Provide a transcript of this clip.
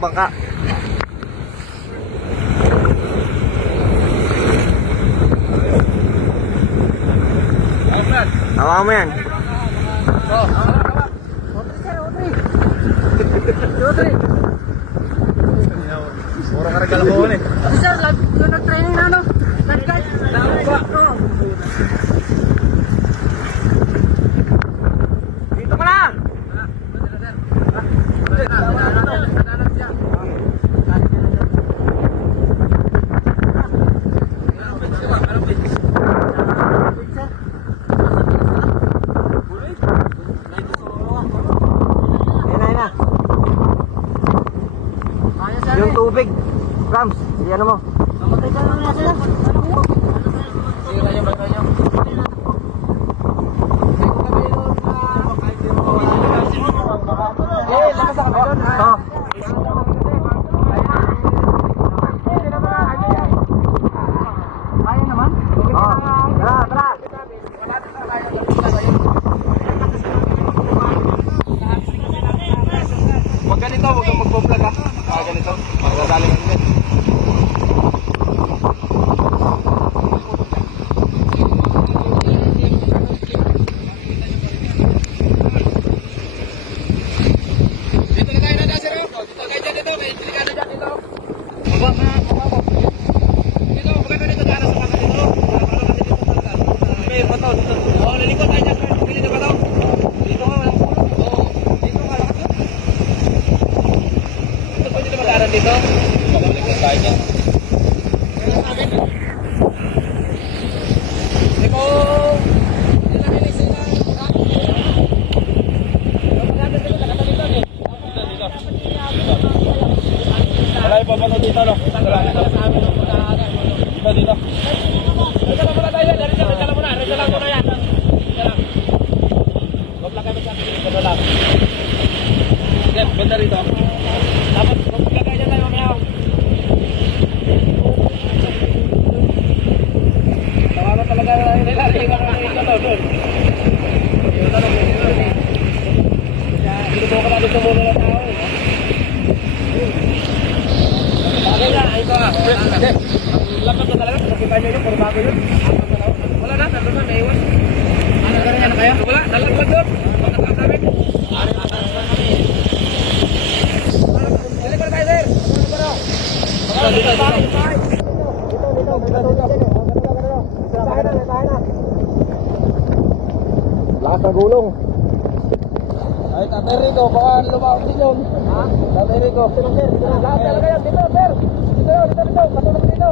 dalawang bangka. Hawakan mo yan. Puro karga lang ko eh. Sir, yung nag-training na ano? Nag-guide? Dito ka lang! Yung tubig, Rams, iyan mo. Mamatay ka lang na sila. Sige kayo, bago nyo. Lakas ako ba? Oo. Kaya naman? Oo. Tara, tara. Huwag ganito, huwag kang magpo-vlog ha. Ganito, magdadali ka din. Dito na tayo na sir. Dito, kahit dyan dito, may delikado dyan dito. Baba, dito, maganda dito, daan sa mga dito. May bato, dito. Oo, lalikot tayo dyan, pili na bato. Dito nga, walang pulo. Oo, dito nga, lakas yun. Dito, pwede na mag-aaral dito. Mabalikot tayo dyan. Eko, wala yung papato dito, no? Wala dito. Dito, dito. Rito lang muna tayo. Rito lang muna. Rito lang muna yan. Rito lang. Huwag lang kami sa akin. Rito lang. Sige, benda rito. Dapat, huwag lagay dyan tayo mamaya. Tawag talaga nila. Tingnan ko na ito doon. Ito lang. Dito ka na dito muna ng tao. Bagay na, ito ah. Lapot na talaga, nakita nyo yun, puro bago yun. Wala na, nandun na, may iwan. Ano ka na kayo? Wala, nalaglag doon. Pagkakang kami. Dali pa na tayo, sir. Dito. Lakas ng gulong. Ay, Tatay Rico, baka lumawag din yun. Ha? Tatay Rico. Lakas talaga yan, dito, sir. Dito, katulog dito.